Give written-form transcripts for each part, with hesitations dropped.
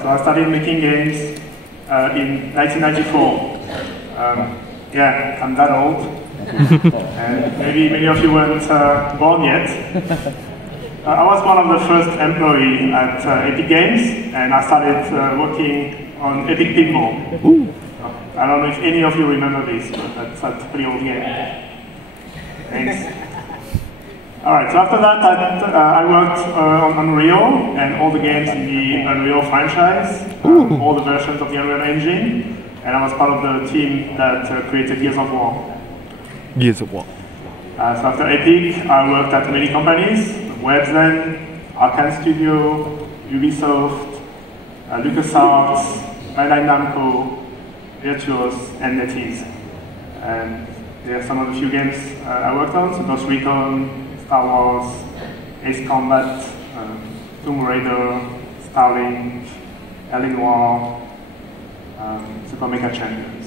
So I started making games in 1994. Yeah, I'm that old. And maybe many of you weren't born yet. I was one of the first employees at Epic Games, and I started working on Epic Pinball. I don't know if any of you remember this, but that's a pretty old game. Thanks. Alright, so after that I worked on Unreal and all the games in the Unreal franchise, all the versions of the Unreal Engine, and I was part of the team that created Gears of War. Gears of War. So after Epic, I worked at many companies, Webzen, Arcane Studio, Ubisoft, LucasArts, Bandai Namco, Virtuos, and NetEase. And there are some of the few games I worked on, so Ghost Recon, Star Wars, Ace Combat, Tomb Raider, Starlink, Alienware, Super Mecha Champions.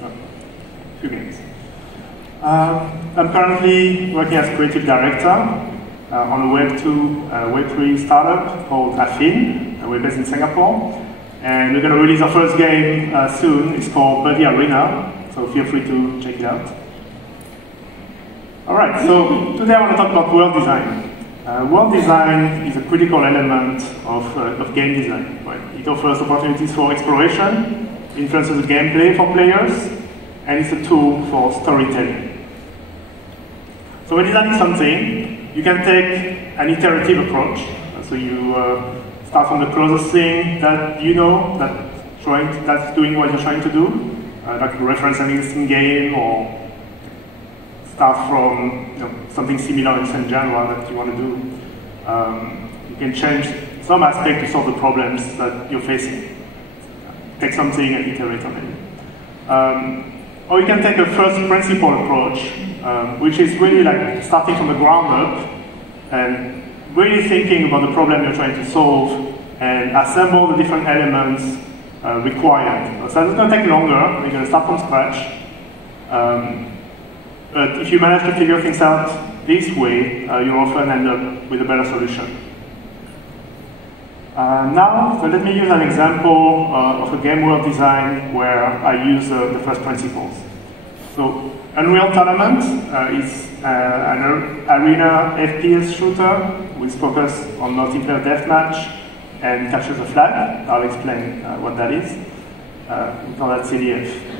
So, a few games. I'm currently working as creative director on a Web 2, Web 3 startup called Affin. We're based in Singapore. And we're going to release our first game soon. It's called Buddy Arena, so feel free to check it out. Alright, so today I want to talk about world design. World design is a critical element of game design. Right? It offers opportunities for exploration, influences the gameplay for players, and it's a tool for storytelling. So when designing something, you can take an iterative approach. So you start from the closest thing that you know that's doing what you're trying to do, like reference an existing game, or start from something similar in some genre that you want to do. You can change some aspect to solve the problems that you're facing. Take something and iterate on it. Or you can take a first principle approach, which is really like starting from the ground up and really thinking about the problem you're trying to solve and assemble the different elements required. So it's going to take longer. You're going to start from scratch. But if you manage to figure things out this way, you'll often end up with a better solution. Now, so let me use an example of a game world design where I use the first principles. So, Unreal Tournament is an arena FPS shooter with focus on multiplayer deathmatch and capture the flag. I'll explain what that is. We call that CDF.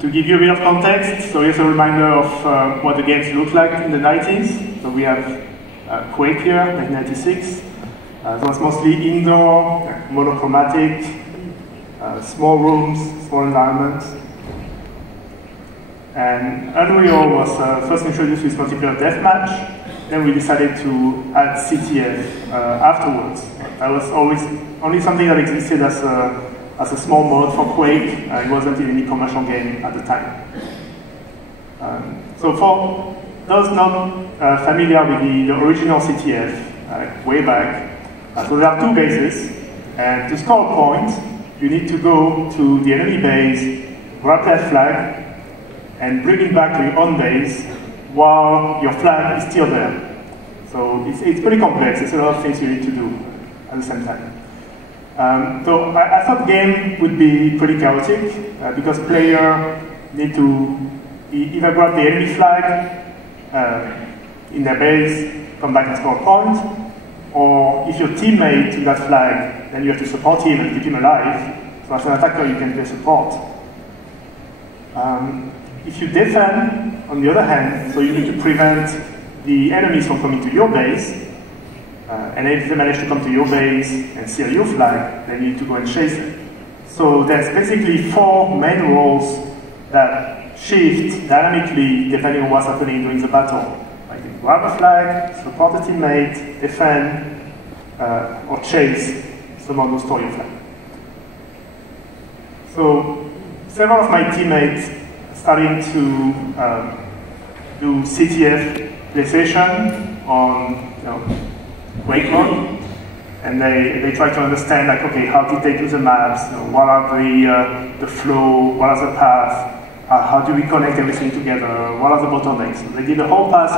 To give you a bit of context, so here's a reminder of what the games looked like in the 90s. So we have Quake here, 1996. It was mostly indoor, monochromatic, small rooms, small environments. And Unreal was first introduced with multiplayer deathmatch. Then we decided to add CTF afterwards. That was always only something that existed as a small mode for Quake. It wasn't in any commercial game at the time. So for those not familiar with the original CTF, way back, so there are two bases, and to score a point, you need to go to the enemy base, grab that flag, and bring it back to your own base while your flag is still there. So it's pretty complex. There's a lot of things you need to do at the same time. So I thought the game would be pretty chaotic because players need to either grab the enemy flag in their base, come back and score a point, or if your teammate to that flag, then you have to support him and keep him alive. So as an attacker, you can play support. If you defend, on the other hand, so you need to prevent the enemies from coming to your base, and if they manage to come to your base and steal your flag, then you need to go and chase them. So there's basically four main roles that shift dynamically depending on what's happening during the battle. Like you grab a flag, support a teammate, defend, or chase someone who stole your flag. So several of my teammates starting to do CTF PlayStation on Quake mode, and they try to understand, like, okay, how did they do the maps? What are the flow? What are the paths? How do we connect everything together? What are the bottlenecks? So they did a whole path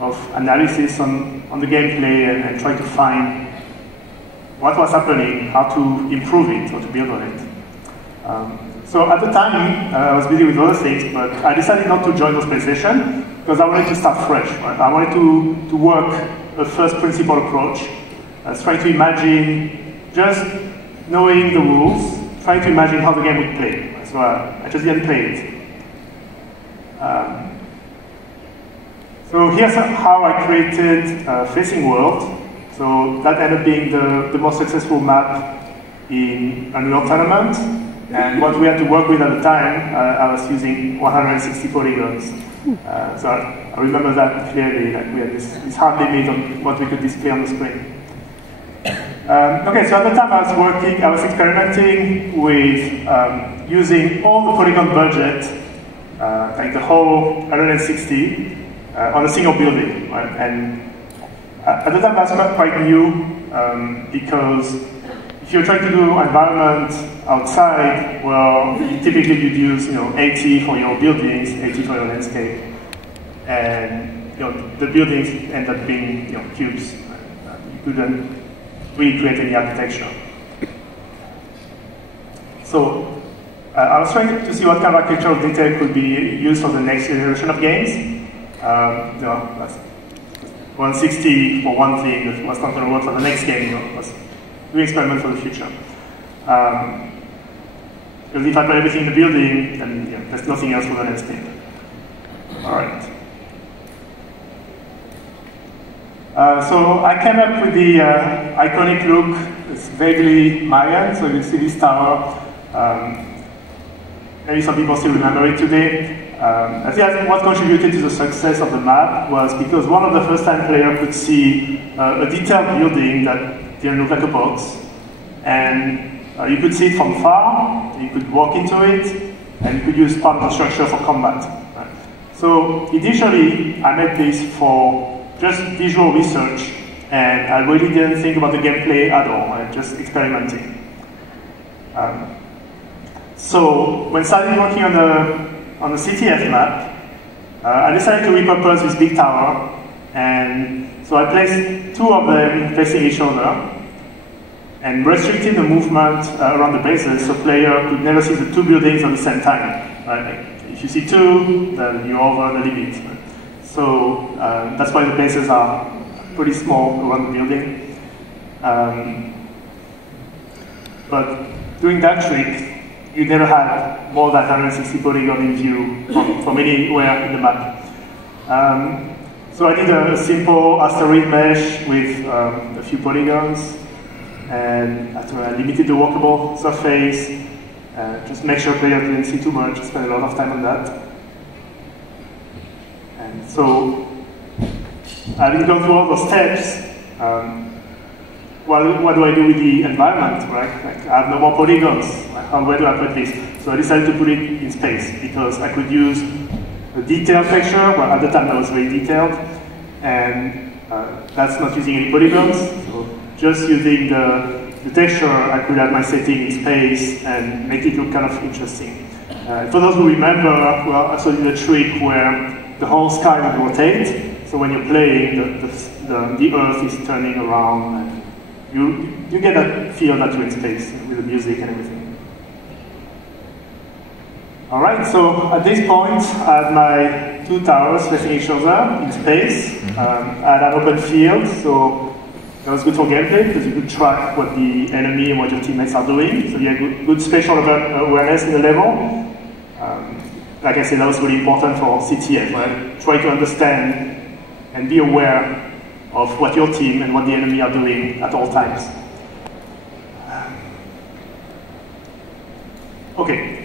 of analysis on the gameplay and try to find what was happening, how to improve it, or to build on it. So at the time, I was busy with other things, but I decided not to join the space station because I wanted to start fresh. Right? I wanted to work a first principle approach. I was trying to imagine, just knowing the rules, trying to imagine how the game would play. So I just didn't play it. So here's how I created Facing World. So that ended up being the most successful map in Unreal Tournament. And what we had to work with at the time, I was using 160 polygons. So I remember that clearly, like we had this hard limit on what we could display on the screen. Okay, so at the time I was experimenting with using all the polygon budget, like the whole 160, on a single building, right? And at the time, that's quite new because if you're trying to do environment outside, well, typically you'd use 80 for your buildings, 80 for your landscape, and the buildings end up being cubes. You couldn't really create any architecture. So I was trying to see what kind of architectural detail could be used for the next generation of games. 160 for one thing that was not going to work for the next game. Was doing experiment for the future. Because if I put everything in the building, then there's nothing else for the landscape. All right. So I came up with the iconic look. It's vaguely Mayan, so you see this tower. Maybe some people still remember it today. I think what contributed to the success of the map was because one of the first-time players could see a detailed building that didn't look like a box, and you could see it from far, you could walk into it, and you could use part of the structure for combat. Right? So initially, I made this for just visual research, and I really didn't think about the gameplay at all, right? Just experimenting. So when I started working on the CTF map, I decided to repurpose this big tower, and so I placed two of them facing each other, and restricted the movement around the bases so player could never see the two buildings at the same time. Right? If you see two, then you're over the limit. Right? So that's why the bases are pretty small around the building. But doing that trick, you never had more than 160 polygons in view from anywhere in the map. So I did a simple asteroid mesh with a few polygons, and I limited the walkable surface, just make sure players didn't see too much, spend a lot of time on that. And so I didn't go through all those steps. What do I do with the environment, right? Like, I have no more polygons. Where do I put this? So I decided to put it in space because I could use a detailed texture. Well, at the time that was very detailed, and that's not using any polygons. So just using the texture, I could have my setting in space and make it look kind of interesting. For those who remember, well, I did a trick where the whole sky would rotate. So when you're playing, the Earth is turning around, and you get that feel that you're in space with the music and everything. All right, so at this point, I had my two towers facing each other in space. I had an open field, so that was good for gameplay because you could track what the enemy and what your teammates are doing. So you had good spatial awareness in the level. Like I said, that was really important for CTF, right? Try to understand and be aware of what your team and what the enemy are doing at all times. Okay.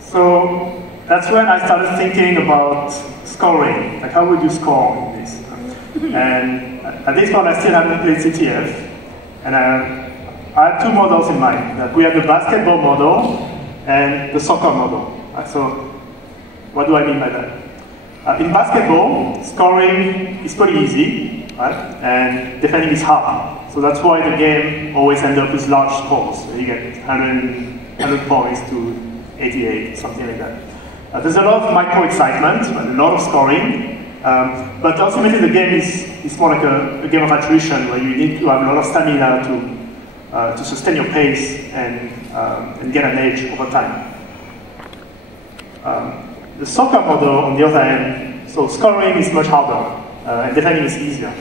So that's when I started thinking about scoring, like how would you score in this? And at this point I still hadn't played CTF, and I had two models in mind. Like we had the basketball model and the soccer model. So what do I mean by that? In basketball, scoring is pretty easy, right? And defending is hard. So that's why the game always ends up with large scores. So you get 100 points to 88, something like that. There's a lot of micro-excitement, a lot of scoring, but ultimately the game is more like a game of attrition, where you need to have a lot of stamina to sustain your pace and get an edge over time. The soccer model, on the other hand, so scoring is much harder, and defending is easier.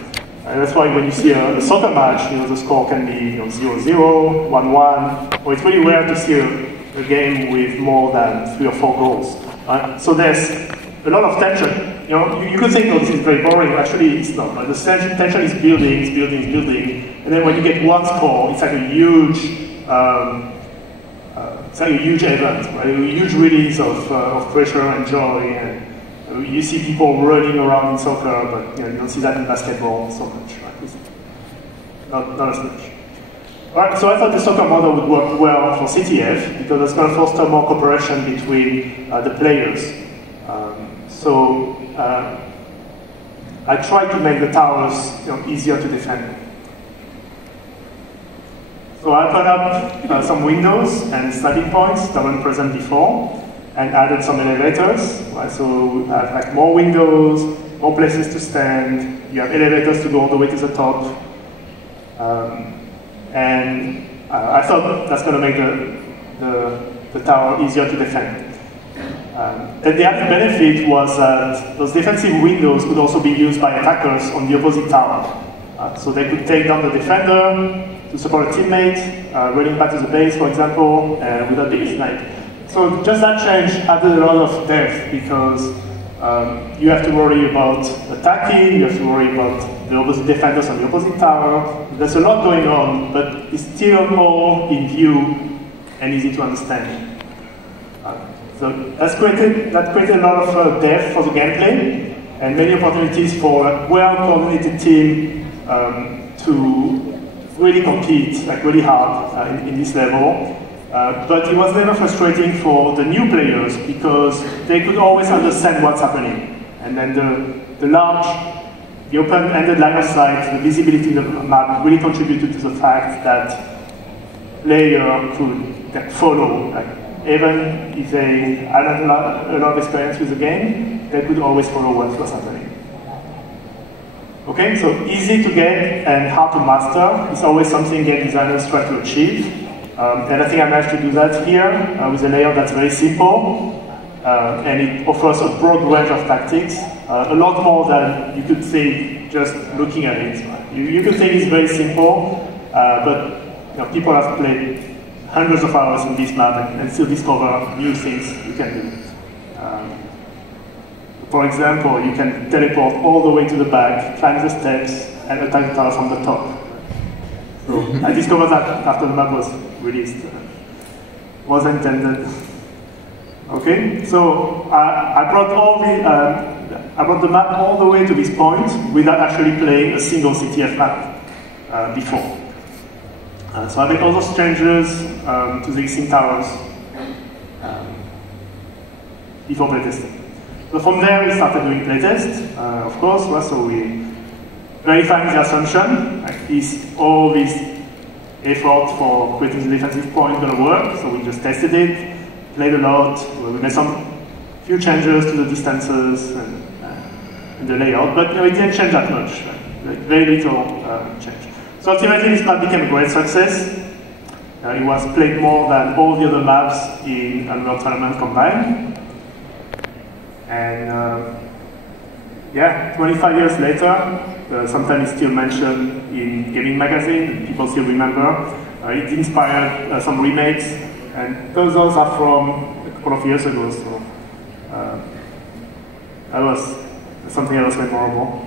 That's why when you see a soccer match, the score can be 0-0, 1-1, or it's really rare to see a game with more than 3 or 4 goals. So there's a lot of tension. You could think, oh, this is very boring. Actually, it's not. The tension is building, and then when you get one score, it's like a huge, event, right? A huge release of pressure and joy. And you see people running around in soccer, but you don't see that in basketball so much. Right? Not as much. All right, so I thought the soccer model would work well for CTF because it's going to foster more cooperation between the players. I tried to make the towers easier to defend. So I opened up some windows and starting points that weren't present before, and added some elevators. Right? So we have like more windows, more places to stand. You have elevators to go all the way to the top. I thought that's going to make the tower easier to defend. And the other benefit was that those defensive windows could also be used by attackers on the opposite tower. So they could take down the defender to support a teammate, running back to the base, for example, without being sniped. So just that change added a lot of depth because you have to worry about attacking, you have to worry about the opposite defenders on the opposite tower. There's a lot going on, but it's still all in view and easy to understand. So that created a lot of depth for the gameplay and many opportunities for a well-coordinated team to really compete really hard in this level. But it was never frustrating for the new players because they could always understand what's happening. And then the open-ended line of sight, the visibility of the map really contributed to the fact that player could follow. Even if they hadn't a lot of experience with the game, they could always follow what was happening. Okay, so easy to get and hard to master is always something game designers try to achieve. And I think I managed to do that here with a layout that's very simple. And it offers a broad range of tactics, a lot more than you could think just looking at it. You could think it's very simple, but people have played hundreds of hours in this map and still discover new things you can do. For example, you can teleport all the way to the back, climb the steps, and attack the tower from the top. So I discovered that after the map was released. Wasn't intended. Okay, so I brought the map all the way to this point without actually playing a single CTF map before. So I made all those changes to the existing towers before playtesting. So from there we started doing playtests, of course. So we verified the assumption, all this effort for creating the defensive point going to work. So we just tested it, played a lot. We made few changes to the distances and the layout, but it didn't change that much. Very little change. So ultimately, this map became a great success. It was played more than all the other maps in Unreal Tournament combined. And yeah, 25 years later, sometimes it's still mentioned in gaming magazine. People still remember. It inspired some remakes, and those are from a couple of years ago. So that was something that was memorable.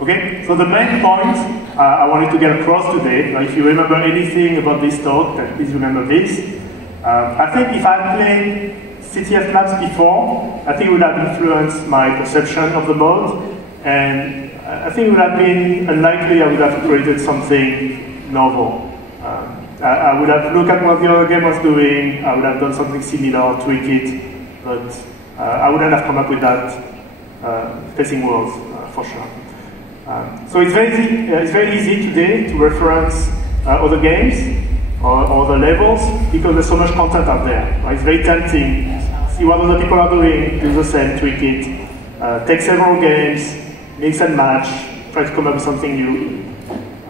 Okay, so the main point I wanted to get across today, if you remember anything about this talk, then please remember this. I think if I played CTF maps before, I think it would have influenced my perception of the mode, and I think it would have been unlikely I would have created something novel. I would have looked at what the other game was doing, I would have done something similar, tweak it, but I wouldn't have come up with that facing worlds, for sure. So it's very easy today to reference other games or other levels because there's so much content out there. Right? It's very tempting. See what other people are doing, do the same, tweak it, take several games, mix and match, try to come up with something new.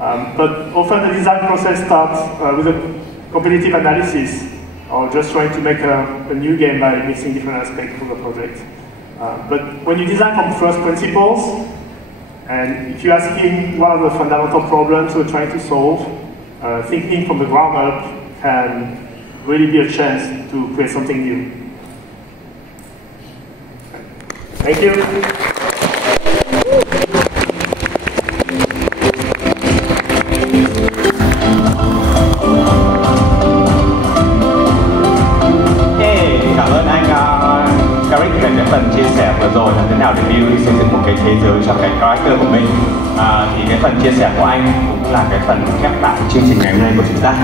But often the design process starts with a competitive analysis, or just trying to make a new game by mixing different aspects of the project. But when you design from first principles, and if you're asking what are the fundamental problems we're trying to solve, thinking from the ground up can really be a chance to create something new. Thank you. Cảm ơn anh Garick về cái phần chia sẻ vừa rồi là thế nào để build xây dựng một cái thế giới cho cái character của mình. Thì cái phần chia sẻ của anh cũng là cái phần khép lại chương trình ngày hôm nay của chúng ta.